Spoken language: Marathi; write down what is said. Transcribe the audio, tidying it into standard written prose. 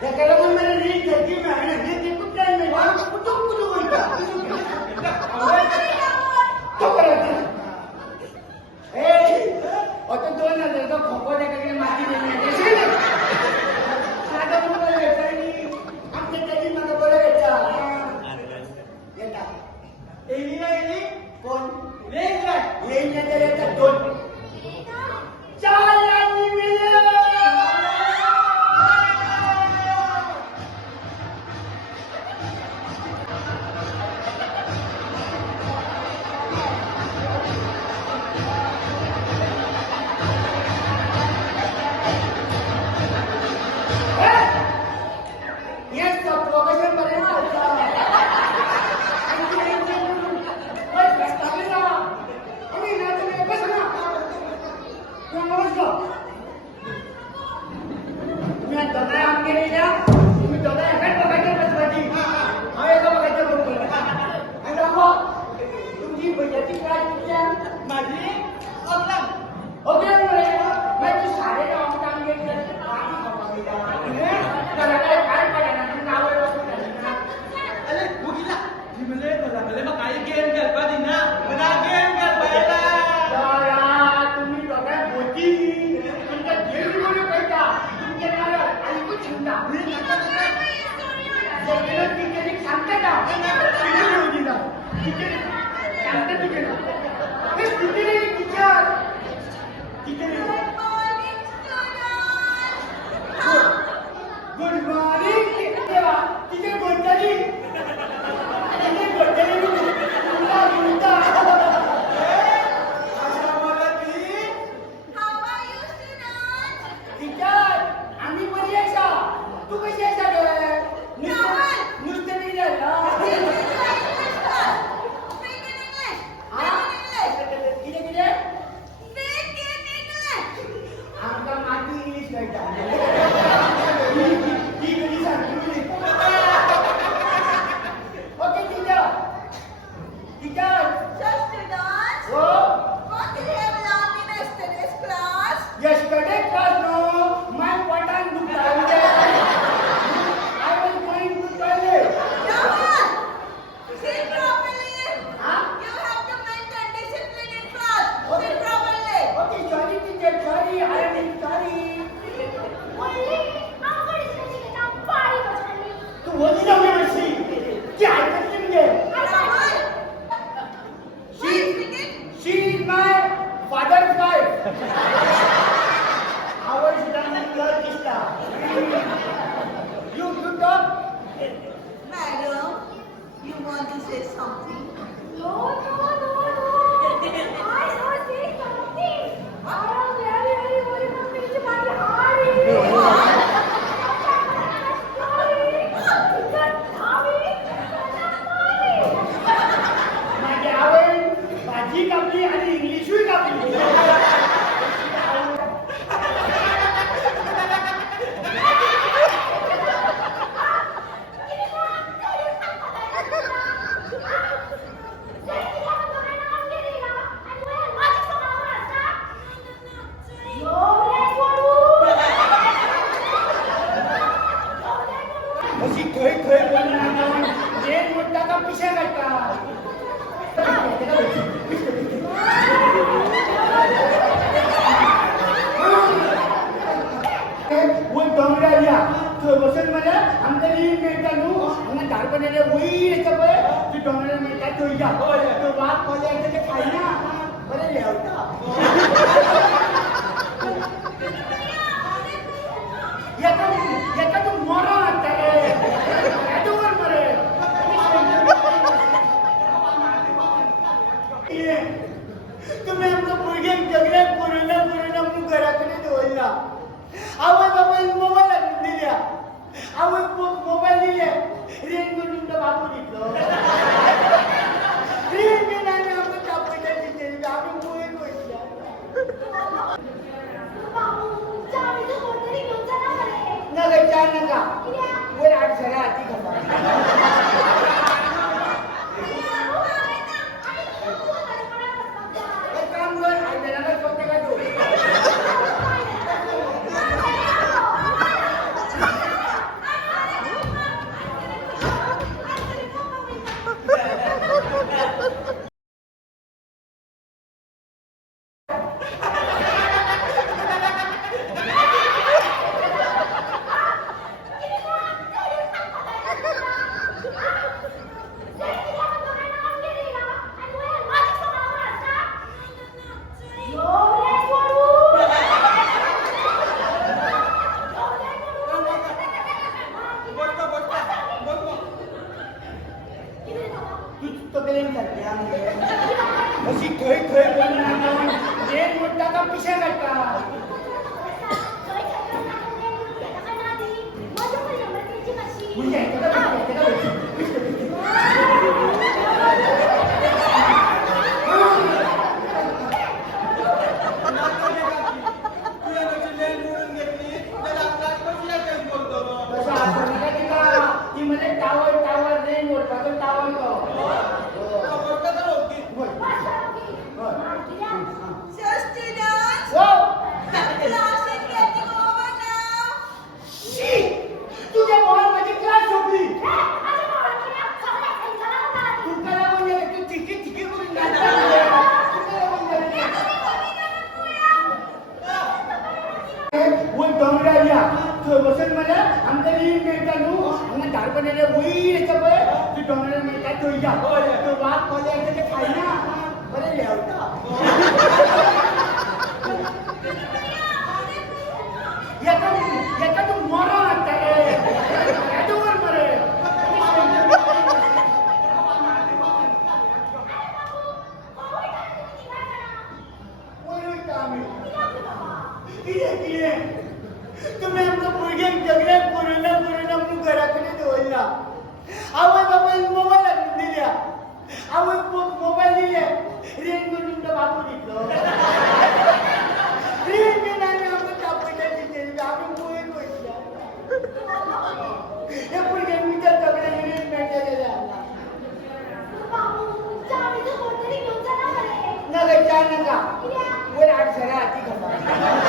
त्याला पण मला रील घ्यायची नाही ते कुठल्या नाही कुठं कुठं बोलता आता 2000 खोपा त्याकडे माती साधा मोबाईल घ्यायचा आणि आमच्या त्याची मला बरं घ्यायचा कोण येईल येतात 2 4 यांनी मिळेल अशी थंय थंय बोलणार रेन मोडटा का पिशा काडटा म्हणजे ती म्हणजे टावर टावर रेन मोडपाचो टावर तुझ्या मोबाईल माझी क्लास सोडली तुला म्हणजे तू चिकी चिकी करून वय डोंगराया थंय बसून मला आमकां रील मेळटा न्हू हांगा धारपणारे वयर येता पळय ती डोंगरार मेळटा थंय या तो वाघ कोले येता ते खायना बरें लेवता येता तूं मरो हाडटा रे येता वर मरे वयर आमी कितें कितें तुमी आमकां भुरग्यांक सगळ्यांक कोरोना कोरोना म्हणून घरा कडेन दवरला आवय बापायन मोबायल हाडून दिल्या आवय मोबायल दिले रेन करून तुमचो बापूय दितलो रेन बीन आनी आमकां तापयता तिचेर आमी पळयत बसल्या हे भुरग्यांक विचार सगळ्यांक रेन मेळटा जाल्यार नाका च्या नाका वयर 8 सरा हाती खाता